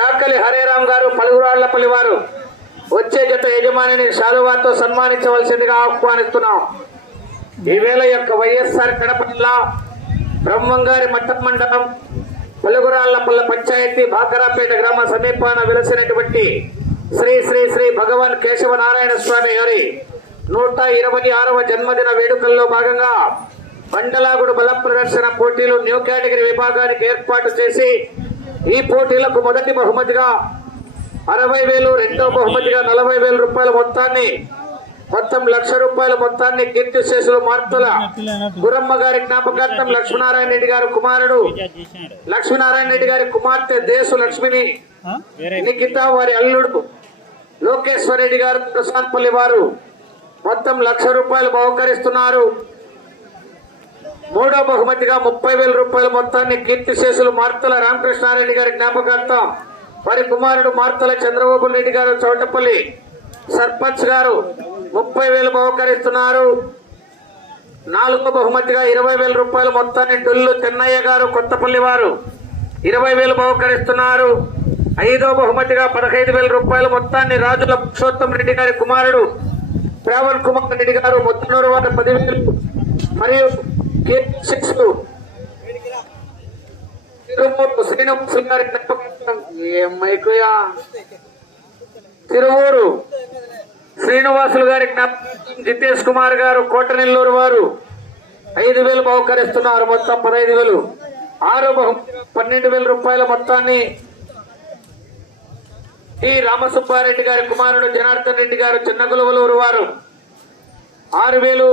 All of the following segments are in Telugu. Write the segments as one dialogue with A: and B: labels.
A: చాకలి హరేరామ్ గారు పలుగురాళ్ళపల్లి వారు వచ్చే జత యజమానిని శాలువాతో సన్మానించవలసిందిగా ఆహ్వానిస్తున్నాం. ఈవేళ యొక్క వైఎస్ఆర్ కడప జిల్లా బ్రహ్మంగారి మఠం మండలం పలుగురాళ్ళపల్ల పంచాయతీ భాకరాపేట గ్రామ సమీపాన వెలసినటువంటి శ్రీ శ్రీ శ్రీ భగవాన్ కేశవ నారాయణ స్వామి గారి నూట ఇరవై ఆరవ జన్మదిన వేడుకల్లో భాగంగా మండలాగుడు బల ప్రదర్శన పోటీలు న్యూ కేటగిరీ విభాగానికి ఏర్పాటు చేసి ఈ పోటీలకు మొదటి బహుమతిగా అరవై వేలు రెండో బహుమతిగా నలభై వేల రూపాయల మొత్తాన్ని మొత్తం లక్ష రూపాయల మొత్తాన్ని కీర్తి శేషులు మార్తుల గురమ్మ గారి జ్ఞాపకార్థం లక్ష్మీనారాయణ రెడ్డి గారి కుమారుడు. లక్ష్మీనారాయణ రెడ్డి గారి కుమార్తె దేశు లక్ష్మిని నిఖిత వారి అల్లుడు లోకేశ్వర రెడ్డి గారు ప్రశాంత్పల్లి వారు. మొత్తం లక్ష రూపాయలు బహుకరిస్తున్నారు. మూడో బహుమతిగా ముప్పై వేల రూపాయల మొత్తాన్ని కీర్తి శేషులు మార్తల రామకృష్ణారెడ్డి గారి జ్ఞాపకార్థం. వారి కుమారుడు మార్తల చంద్రబాబు రెడ్డి గారు చౌటపల్లి సర్పంచ్ గారు ముప్పై వేలు బహుకరిస్తున్నారు. నాలుగో బహుమతిగా ఇరవై వేల రూపాయల మొత్తాన్ని డొల్లు చెన్నయ్య గారు కొత్తపల్లి వారు ఇరవై వేలు బహుకరిస్తున్నారు. ఐదో బహుమతిగా పదహైదు వేల రూపాయల మొత్తాన్ని రాజుల పురుషోత్తం రెడ్డి గారి కుమారుడు శ్రావణ్ కుమార్ రెడ్డి గారు ముత్తనూరు వారి పదివేలు. మరియు సిక్స్ శిక్షలు తిరుమూరు శ్రీనివాసులు గారి తిరువూరు శ్రీనివాసులు గారి జ్ఞాపకం జితేష్ కుమార్ గారు కోటనెల్లూరు వారు ఐదు వేలు బహుకరిస్తున్నారు మొత్తం పదహైదు వేలు ఆరు బహు పన్నెండు వేల రూపాయల మొత్తాన్ని ఈ రామసుబ్బారెడ్డి గారి కుమారుడు జనార్దన్ రెడ్డి గారు చిన్నగులవలూరు వారు ఆరు వేలు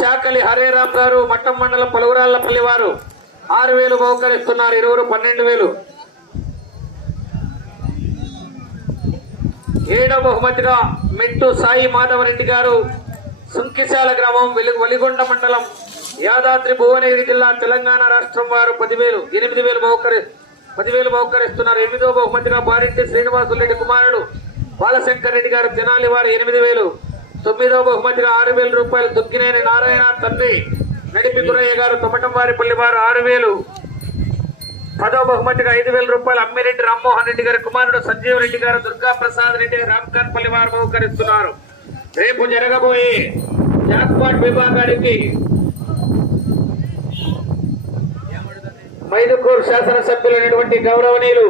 A: చాకలి హరేరామ్ గారు మట్టం మండలం పలుగురాళ్ళపల్లి వారు ఆరు వేలు బహుకరిస్తున్నారు ఇరువురు పన్నెండు వేలు. ఏడో బహుమతిగా మెట్టు సాయి మాధవరెడ్డి గారు సుంకిశాల గ్రామం వెలుగు వలిగొండ మండలం యాదాద్రి భువనగిరి జిల్లా తెలంగాణ రాష్ట్రం వారు పదివేలు ఎనిమిది వేలు బహుకరి పదివేలు బహుకరిస్తున్నారు ఎనిమిదో బహుమతిగా బారింటి శ్రీనివాసులు రెడ్డి కుమారుడు బాలశంకర్ రెడ్డి గారు జనాలి వారు ఎనిమిది వేలు. తొమ్మిదో బహుమతిగా ఆరు వేల రూపాయలు దుగ్గినేని నారాయణ తండ్రి నడిపి గురయ్య గారు తొమటంవారిపల్లి వారు ఆరు వేలు. పదో బహుమతిగా ఐదు వేల రూపాయలు అమ్మిరెడ్డి రామ్మోహన్ రెడ్డి గారి కుమారుడు సంజీవ్ రెడ్డి గారు దుర్గా ప్రసాద్ రెడ్డి రామ్కాన్ పల్లి వారు బహుకరిస్తున్నారు. రేపు జరగబోయే జాక్పాట్ విభాగానికి మైదుకూరు శాసనసభ్యులైనటువంటి గౌరవనీయులు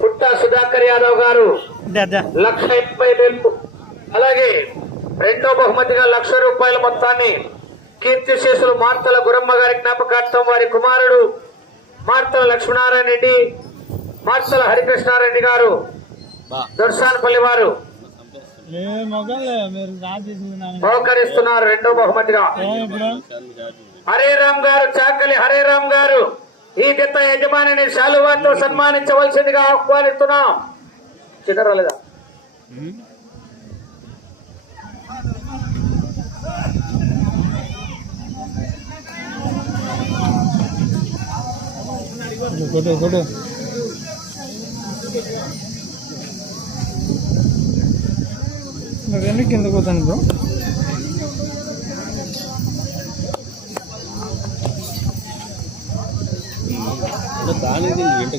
A: పుట్టా సుధాకర్ యాదవ్ గారు లక్ష అలాగే రెండో బహుమతిగా లక్ష రూపాయల మొత్తాన్ని కీర్తి శేషులు మార్తల గురమ్మ గారి జ్ఞాపకార్థం వారి కుమారుడు మార్తల లక్ష్మీనారాయణ రెడ్డి మార్తల హరికృష్ణారెడ్డి గారు దొర్సానపల్లి వారు. బహుకరిస్తున్నారు రెండో బహుమతిగా. హరే రామ్ గారు చాకలి హరే రామ్ గారు ఈ గత యజమానిని శాలువాతో సన్మానించవలసిందిగా ఆహ్వానిస్తున్నాం. చిదరలేదా
B: కొట్టు కొట్టు నువ్వెన్ని కిందకు పోతాను బ్రో.
C: దానికి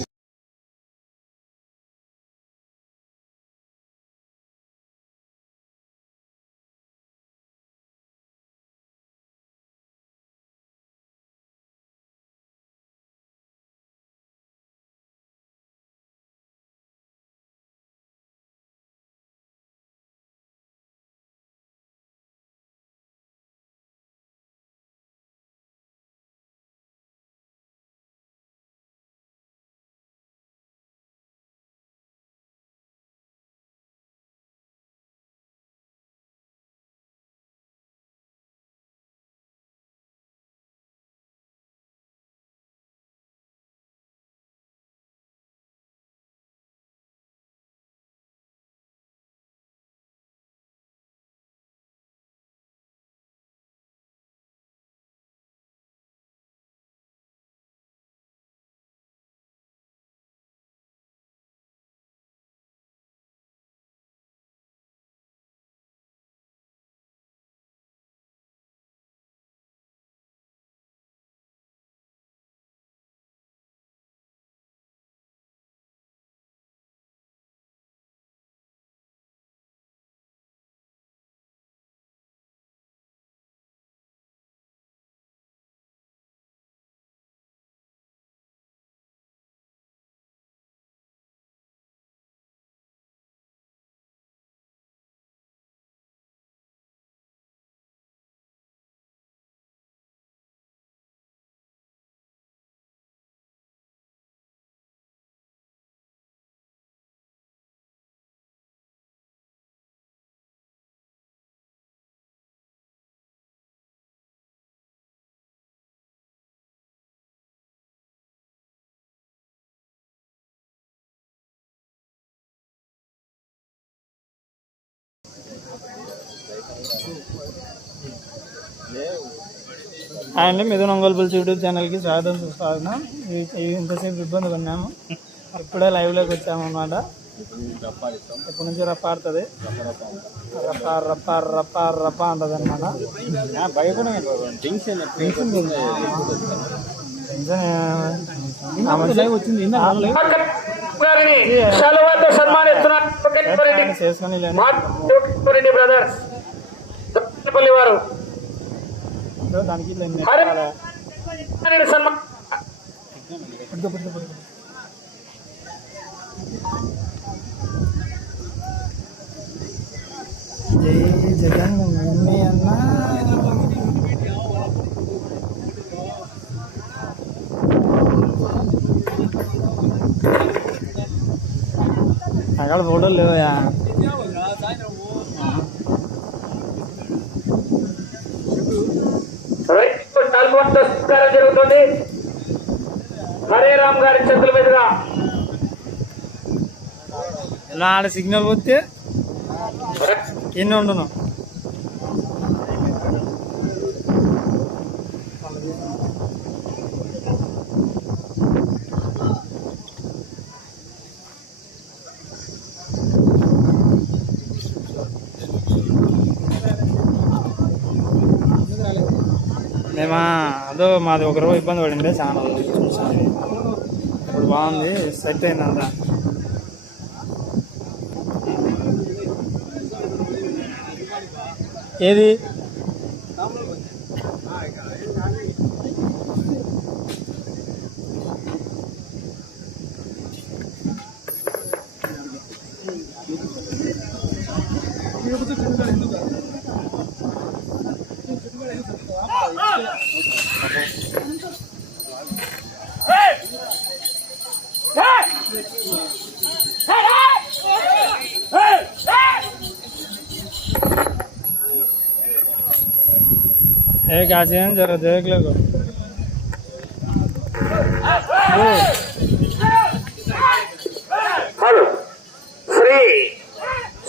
B: అండి మిథున్ ఒంగోలు పులుసు యూట్యూబ్ ఛానల్కి స్వాగతం సుస్వాగతం. ఇంతసేపు ఇబ్బంది పడినాము. ఇప్పుడే లైవ్లోకి వచ్చాము అన్నమాట. ఇప్పటి నుంచి రప్ప ఆడుతుంది. రప్ప రప్ప రప్ప రప్ప అంటది అనమాట చేసుకొని
A: వారు.
B: దానికి లేండి.
A: హరి గారిని సన్మాన
B: పడుకో, పడుకో, పడుకో. జై జగన్ మమ్మీ అన్న అక్కడ ఫోటోలు లేవయా
A: సంస్కారం జరుగుతుంది హరే రామ్ గారి చేతుల మీదుగా.
B: సిగ్నల్ పోతే ఎన్ని ఉండును అదో మాది ఒక రోజు ఇబ్బంది పడింది చాలా చూసాను ఇప్పుడు బాగుంది సెట్ అయింది అంతా ఏది ఏ కాసేం జర దేవకలేదు
A: హలో శ్రీ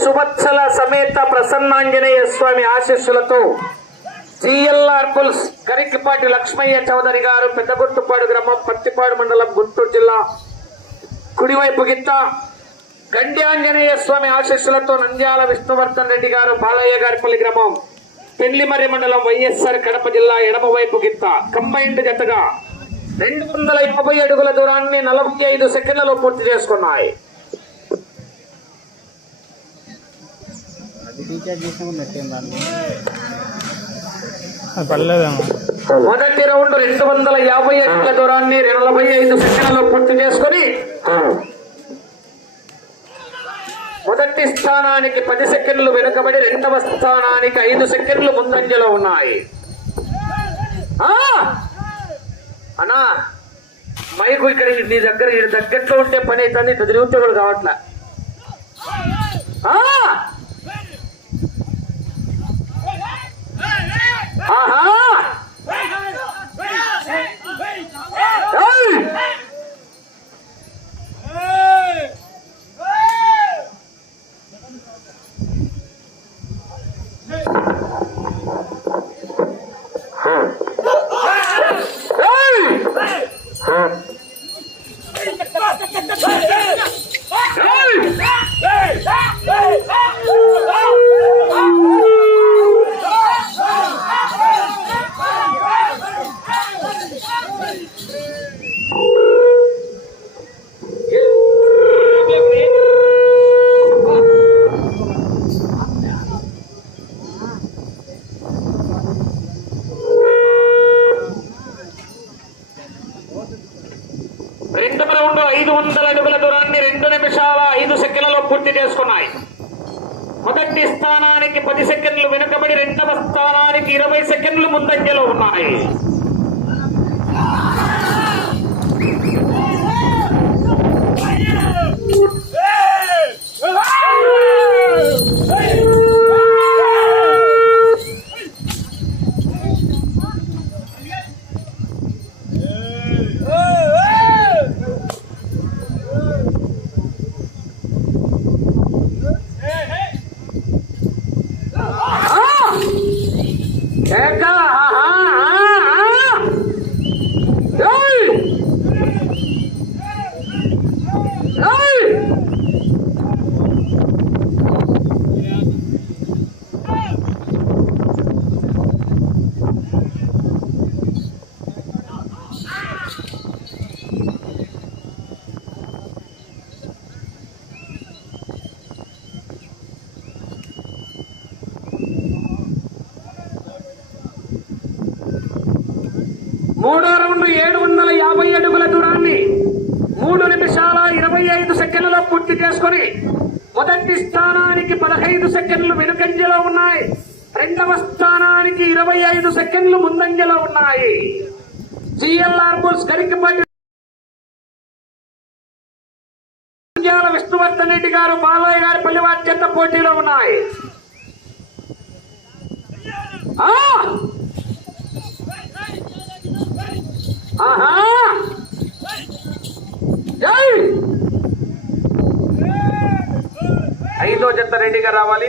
A: సువత్సల సమేత ప్రసన్నాంజనేయ స్వామి ఆశీస్సులతో జిఎల్ఆర్ పుల్స్ కరికిపాటి లక్ష్మయ్య చౌదరి గారు పెద్దగుట్టుపాడు గ్రామం పత్తిపాడు మండలం గుంటూరు జిల్లా కుడివైపు గిత్త గండ్యాంజనేయ స్వామి ఆశీస్సులతో నంద్యాల విష్ణువర్ధన్ రెడ్డి గారు బాలయ్య గారిపల్లి గ్రామం పెళ్ళిమర్రి మండలం వైఎస్ఆర్ కడప జిల్లా ఎడమవైపు గిత్త. కంబైన్డ్ జతగా రెండు వందల యాభై అడుగుల దూరాన్ని నలభై ఐదు సెకండ్లలో పూర్తి చేసుకున్నాయి. మొదటి రౌండ్ రెండు వందల యాభై అడుగుల దూరాన్ని నలభై ఐదు సెకండ్లలో పూర్తి చేసుకుని మొదటి స్థానానికి పది సెకండ్లు వెనుకబడి రెండవ స్థానానికి ఐదు సెకండ్లు ముందంజలో ఉన్నాయి. అనా అన్నా మైకు ఇక్కడ నీ దగ్గర ఈ దగ్గరలో ఉంటే పని అవుతుంది ఇట్లా ఉద్యోగులు కూడా ఆహా! సెకండ్లలో పూర్తి చేసుకొని మొదటి స్థానానికి పదహైదు సెకండ్లు వెనుకంజలో ఉన్నాయి రెండవ స్థానానికి ఇరవై ఐదు సెకండ్లు ముందంజలో ఉన్నాయి జిఎల్ఆర్ బుల్స్ గరికపాటి నంద్యాల విష్ణువర్ధన్ రెడ్డి గారు బాలయ్య గారి పల్లివారి చెత్త పోటీలో ఉన్నాయి ఆహా! జై! ఐదో జత రెడీగా రావాలి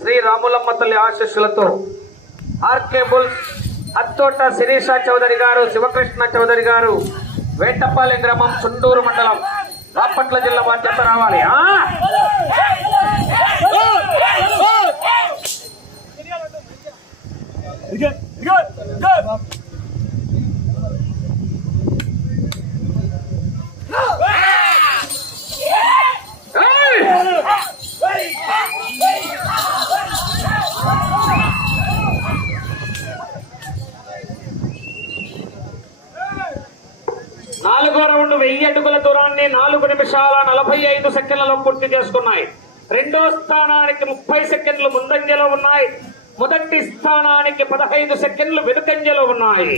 A: శ్రీ రాములమ్మ తల్లి ఆశీస్సులతో ఆర్కే బుల్స్ అత్తోట శిరీష చౌదరి గారు శివకృష్ణ చౌదరి గారు వేటపాలెం గ్రామం చుండూరు మండలం రాపట్ల జిల్లా వారి జత రావాలి ఆ! ఏయ్! నాలుగో రౌండ్ వెయ్యి అడుగుల దూరాన్ని నాలుగు నిమిషాల నలభై ఐదు పూర్తి చేసుకున్నాయి. రెండో స్థానానికి ముప్పై సెకండ్లు ముందంజలో ఉన్నాయి. మొదటి స్థానానికి పదహైదు సెకండ్లు వెనుకంజలో ఉన్నాయి.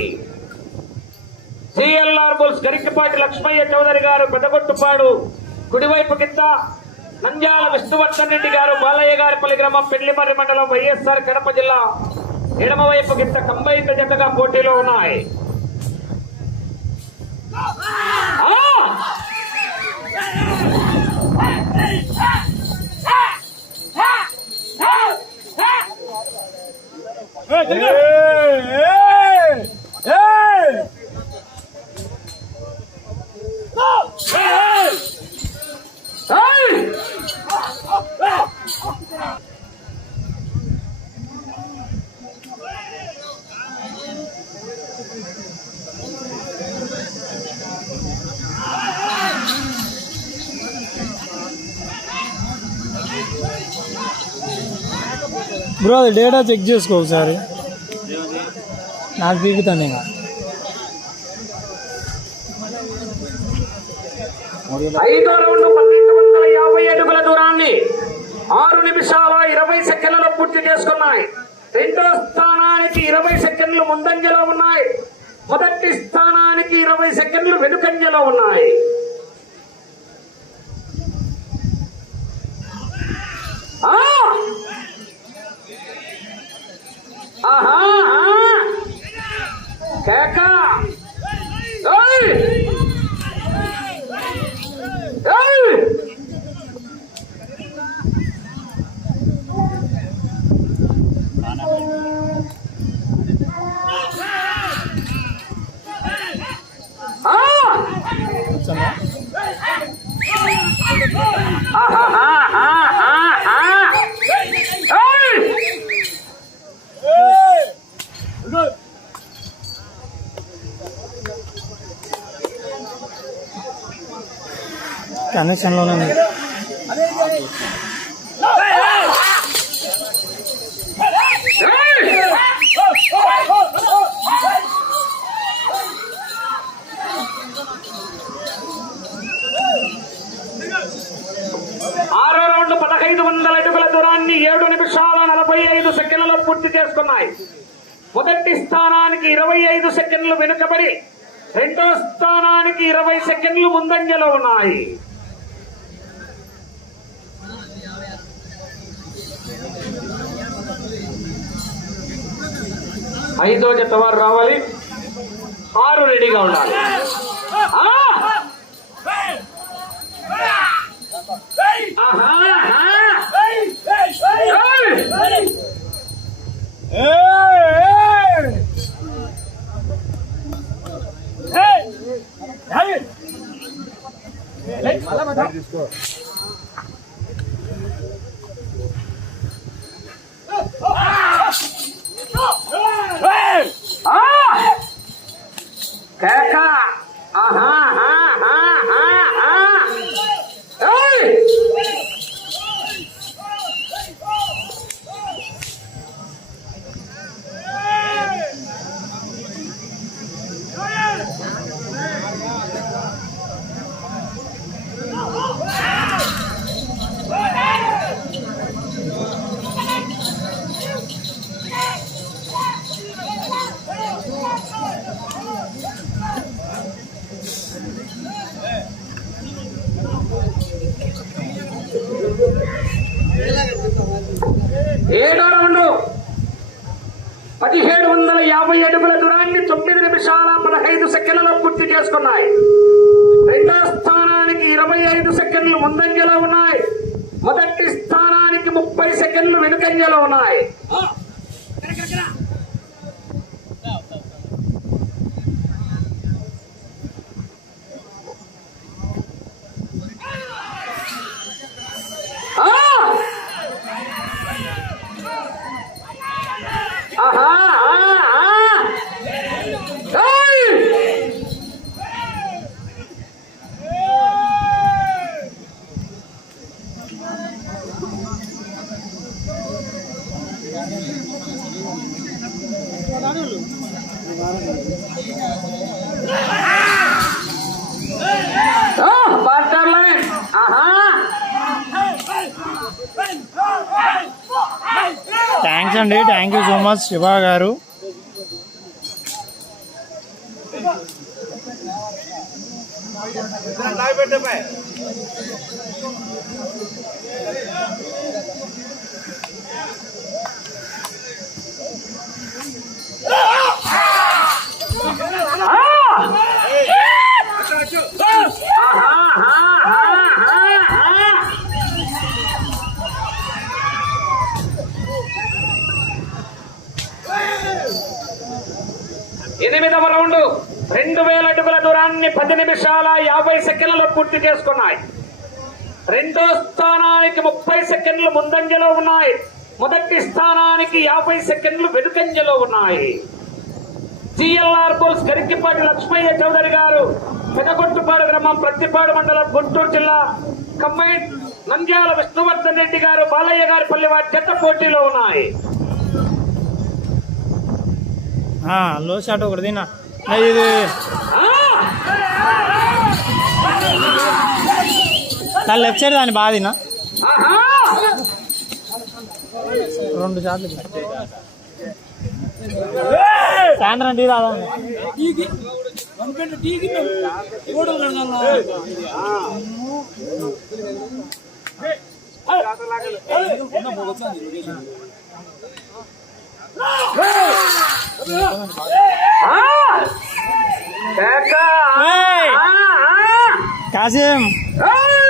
A: సిఎల్ఆర్ బుల్స్ గరికపాటి లక్ష్మయ్య చౌదరి గారు పెదగొట్టుపాడు కుడివైపు కింద నంద్యాల విష్ణువర్ధన్ రెడ్డి గారు బాలయ్య గారి పల్లి గ్రామం పెళ్ళిమర్రి మండలం వైఎస్ఆర్ కడప జిల్లా ఎడమవైపు కింద కంబైక జతగా పోటీలో ఉన్నాయి. ఆ! ఏయ్!
B: అది డేటా చెక్ చేసుకో ఒకసారి. నాకు పీకుతాను ఇంకా.
A: ఐదో రౌండ్ పన్నెండు వందల యాభై అడుగుల దూరాన్ని ఆరు నిమిషాల ఇరవై సెకండ్లలో పూర్తి చేసుకున్నాయి. రెండో స్థానానికి ఇరవై సెకండ్లు ముందంజలో ఉన్నాయి. మొదటి స్థానానికి ఇరవై సెకండ్లు వెనుకంజలో ఉన్నాయి ఆ! ఆహా ఆహా! కేక ఏయ్! ఏయ్! ఆ!
B: వచ్చానా
A: ఆహాహాహాహాహా! ఏయ్!
B: కనెక్షన్లోనే ఉంది.
A: ఆరో రౌండ్ పదహైదు వందల అడుగుల దూరాన్ని ఏడు నిమిషాల నలభై ఐదు సెకండ్లలో పూర్తి చేసుకున్నాయి. మొదటి స్థానానికి ఇరవై ఐదు సెకండ్లు వెనుకబడి రెండో స్థానానికి ఇరవై సెకండ్లు ముందంజలో ఉన్నాయి. ఐదో జత వారు రావాలి ఆరు రెడీగా ఉండాలి ఆ! ఆహా! ఆహా! ఏయ్! ఆ! కేక ఆహా ఆహా, ఆహా, ఆహా. ఏయ్! యాభై అడుగుల దూరాన్ని తొమ్మిది నిమిషాల పదహైదు సెకండ్లలో పూర్తి చేసుకున్నాయి రెండో స్థానానికి ఇరవై ఐదు సెకండ్లు ముందంజలో ఉన్నాయి మొదటి స్థానానికి ముప్పై సెకండ్లు వెనుకంజలో ఉన్నాయి ఆ! ఆహా! ఆ! ఆ! ఏయ్! ఆ, మాట్లాడలే ఆహా
B: థ్యాంక్స్ అండి thank you so much Shiva గారు.
A: ఎనిమిదవ రౌండ్ రెండు వేల స్థానాన్ని పది నిమిషాల యాభై సెకండ్లలో పూర్తి చేసుకున్నాయి. రెండో స్థానానికి ముప్పై సెకండ్లు ముందంజలో ఉన్నాయి. మొదటి స్థానానికి యాభై సెకండ్లు వెనుకంజలో ఉన్నాయి. జిఎల్ఆర్ బోల్స్ గరికిపాటి లక్ష్మయ్య చౌదరి గారు పెదగొట్టుపాడు గ్రామం ప్రత్తిపాడు మండలం గుంటూరు జిల్లా కంబైన్ నంద్యాల విష్ణువర్ధన్ రెడ్డి గారు బాలయ్య గారి పల్లె వారి చెత్త పోటీలో ఉన్నాయి.
B: లో షాట్ ఒకటి తిన్నా. ఇది దాని లెఫ్ట్ సైడ్ దాని బాగా తిన్నా.
A: ఆహా!
B: రెండు షాట్లు సాయంత్రం టీ రాదా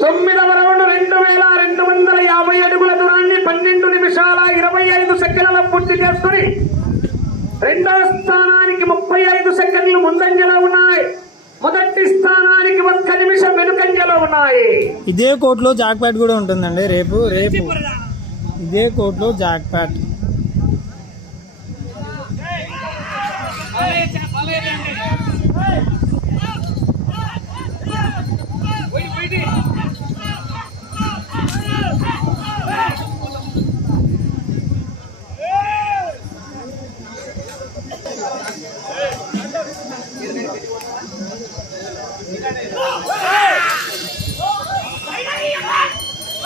A: తొమ్మిదవ రౌండ్ రెండు వేల రెండు వందల యాభై అడుగుల దూరాన్ని పన్నెండు నిమిషాల ఇరవై ఐదు సెకండ్ల పూర్తి చేసుకుని రెండవ స్థానానికి ముప్పై ఐదు సెకండ్లు ముందంజలో ఉన్నాయి. మొదటి స్థానానికి ఒక్క నిమిషం వెనుకంజలో ఉన్నాయి.
B: ఇదే కోర్టులో జాక్ ప్యాట్ కూడా ఉంటుందండి. రేపు రేపు. ఇదే కోర్టులో జాక్ ప్యాట్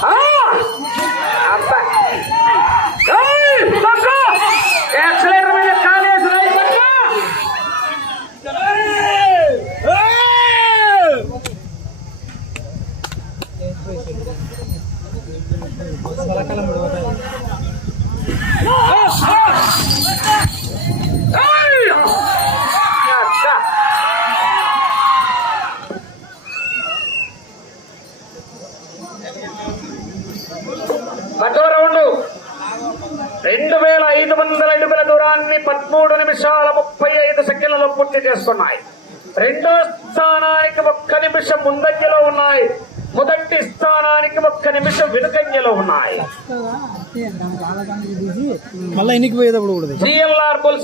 A: ఆ! అబ్బా! ఏయ్! పక్క! యాక్సిలేటర్ మీద కాలేసి రైట్ పక్క! ఏయ్! అబ్బా! పదో రౌండ్ రెండు వేల ఐదు వందల అడుగుల దూరాన్ని పదమూడు నిమిషాల ముప్పై ఐదు సెకండ్లలో పూర్తి చేసుకున్నాయి రెండో స్థానానికి ఒక్క నిమిషం ముందంజలో ఉన్నాయి మొదటి స్థానానికి ఒక్క నిమిషం వెనుకంజలో ఉన్నాయి
B: మళ్ళీ ఎన్నికి పోయేటప్పుడు కూడా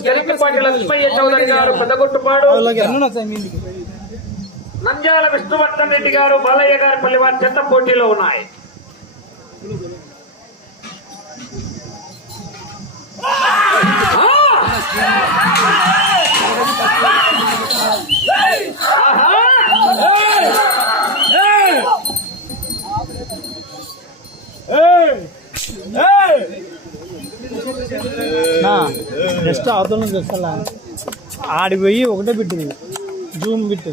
A: గరికపాటి లక్ష్మయ్య చౌదరి గారు పెద్దగొట్టుపాడు నంద్యాల విష్ణువర్ధన్ రెడ్డి గారు బాలయ్య గారి పల్లి వారి చెత్త పోటీలో ఉన్నాయి.
B: నా జస్ట్ అవతల నుంచి వస్తా పోయి ఒకటే బిట్టు జూమ్ బిట్టు.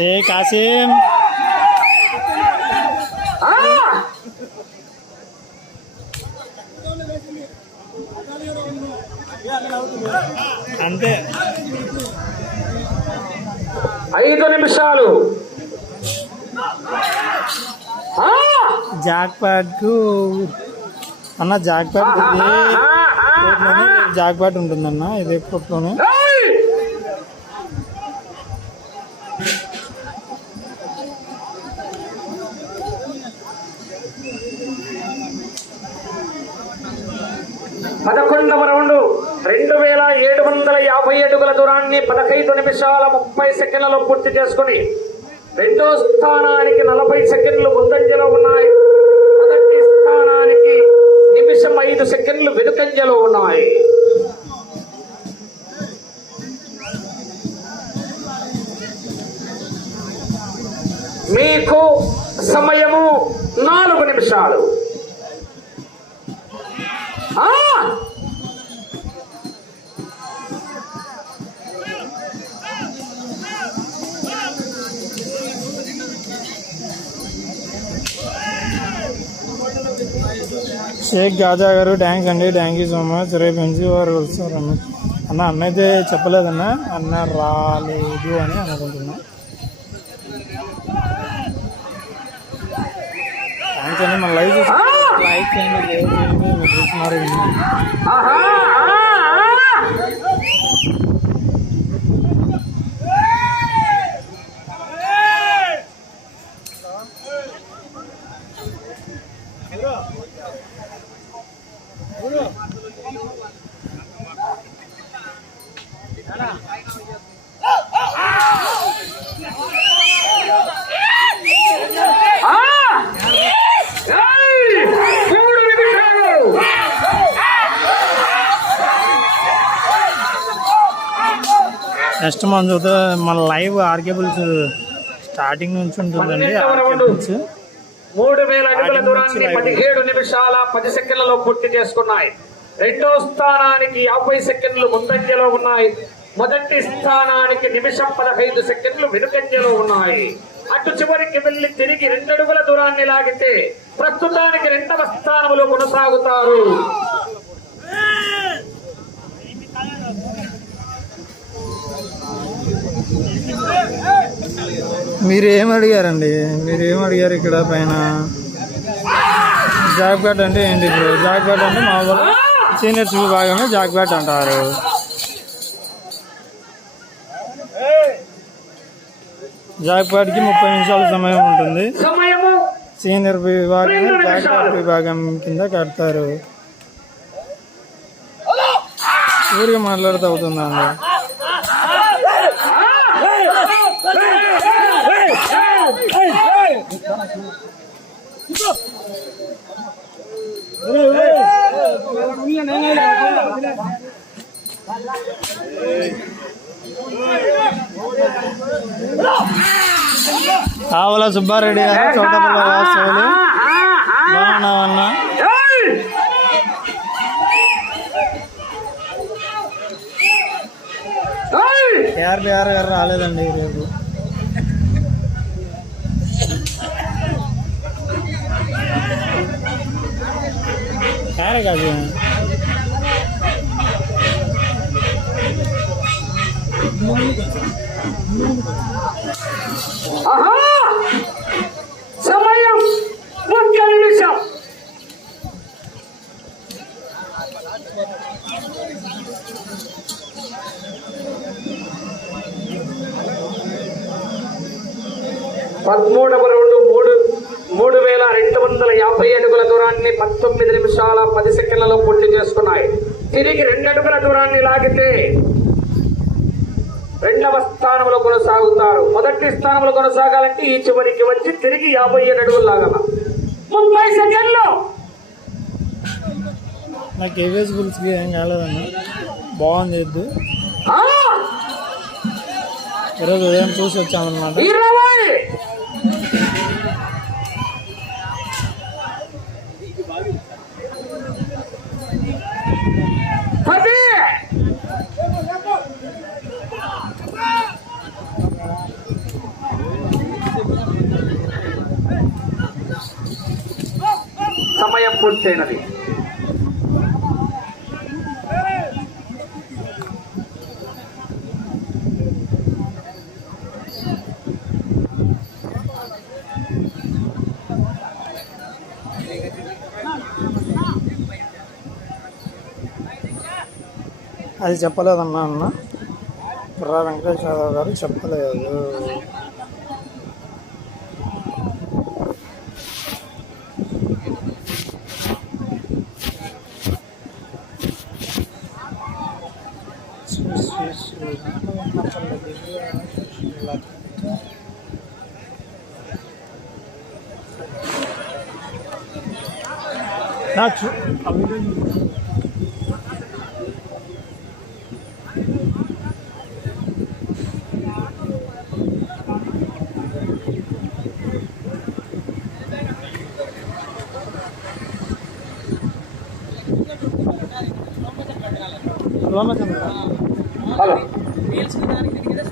B: ఏ కాసేం? అంతే.
A: ఐదు నిమిషాలు ఆ!
B: జాక్ ప్యాడ్కు అన్న జాక్ ప్యాడ్ ఇదే కోట్లోనే జాక్ ప్యాడ్ ఉంటుందన్న ఇదే కోట్లోనే.
A: ఏయ్! పదకొండవ రౌండ్ రెండు వేల ఏడు వందల యాభై అడుగుల దూరాన్ని పదహైదు నిమిషాల ముప్పై సెకండ్లలో పూర్తి చేసుకుని రెండో స్థానానికి నలభై సెకండ్లు ముందంజలో ఉన్నాయి. నిమిషం ఐదు సెకండ్లు వెనుకంజలో ఉన్నాయి మీకు సమయము నాలుగు నిమిషాలు ఆ!
B: షేక్ గాజా గారు థ్యాంక్స్ అండి. Thank you so much. రేపు ఎన్సీ వారు వస్తారు అన్న. అన్న అన్న అయితే చెప్పలేదన్న. అన్న రాలేదు అని అనుకుంటున్నా. థ్యాంక్స్ అండి. మన లైవ్ చూసి లైక్ చేయండి షేర్ చేయండి మీరు చూస్తున్నారు
A: ఆహా! ఆ! ఆ! ఆ! ఏయ్! మూడు నిమిషాలు
B: నెక్స్ట్ మనం చూస్తే మన లైవ్ ఆర్కేబుల్స్ స్టార్టింగ్ నుంచి ఉంటుందండి. ఆర్కేబుల్స్
A: మూడు వేల అడుగుల దూరాన్ని పదిహేడు నిమిషాల పది సెకండ్లలో పూర్తి చేసుకున్నాయి. రెండో స్థానానికి యాభై సెకండ్లు ముందంజలో ఉన్నాయి. మొదటి స్థానానికి నిమిషం పదహైదు సెకండ్లు వెనుకంజలో ఉన్నాయి. అటు చివరికి వెళ్ళి తిరిగి రెండడుగుల దూరాన్ని లాగితే ప్రస్తుతానికి రెండవ స్థానంలో కొనసాగుతారు.
B: మీరు ఏం అడిగారండి? మీరు ఏం అడిగారు ఇక్కడ పైన? జాక్ బ్యాట్ అంటే ఏంటి బ్రో? జాక్ బ్యాట్ అంటే మామూలు సీనియర్స్ విభాగమే జాక్ బ్యాట్ అంటారు. జాక్ బ్యాట్కి ముప్పై నిమిషాల సమయం ఉంటుంది. సీనియర్ విభాగం జాక్ బ్యాట్ విభాగం కింద కడతారు. ఊరిగా మాట్లాడుతూ అవుతుందండి ఆవుల సుబ్బారెడ్డి గారు చోటపల్లి వాస్తవులు బాగున్నావన్నా! కేఆర్బిఆర్ గారు రాలేదండి రేపు కారే కాదు
A: ఆహా! సమయం ఒక్క నిమిషం పదమూడవ రౌండ్ మూడు మూడు వేల రెండు వందల యాభై అడుగుల దూరాన్ని పంతొమ్మిది నిమిషాల పది సెకండ్లలో పూర్తి చేసుకున్నాయి తిరిగి రెండు అడుగుల దూరాన్ని లాగితే రెండవ స్థానంలో కొనసాగుతారు మొదటి స్థానంలో కొనసాగాలంటే ఈ చివరికి వచ్చి తిరిగి యాభై ఏడు అడుగులు లాగాల. ముప్పై సెకండ్లు.
B: నాకు కేవీఎస్ గుల్స్కి ఏం కాలేదన్న. బాగుంది ఈరోజు ఉదయం చూసి వచ్చామన్నమాట
A: ఇరవై పది సమయం పూర్తయినది.
B: అది చెప్పలేదన్నా అన్న. బుర్రా వెంకటేశ్వరరావు గారు చెప్పలేదు. That's I
A: mean,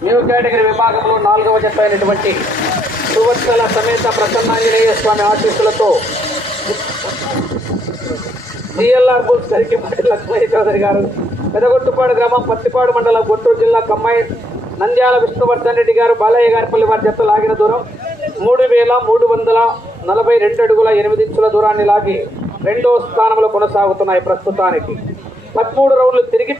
A: new category విభాగంలో నాలుగవ జత అయినటువంటి సమేత ప్రసన్నాంజనేయ స్వామి ఆశీస్సులతో జిఎల్ఆర్ బుల్స్ గరికిపాటి లక్ష్మయ్య చౌదరి గారు పెదగొట్టుపాడు గ్రామం పత్తిపాడు మండలం గుంటూరు జిల్లా కమ్మాయి నంద్యాల విష్ణువర్ధన్ రెడ్డి గారు బాలయ్య గారిపల్లి వారి జత లాగిన దూరం మూడు వేల మూడు వందల నలభై రెండు అడుగుల ఎనిమిది ఇంచుల దూరాన్ని లాగి రెండో స్థానంలో కొనసాగుతున్నాయి ప్రస్తుతానికి. పదమూడు రౌండ్లు తిరిగి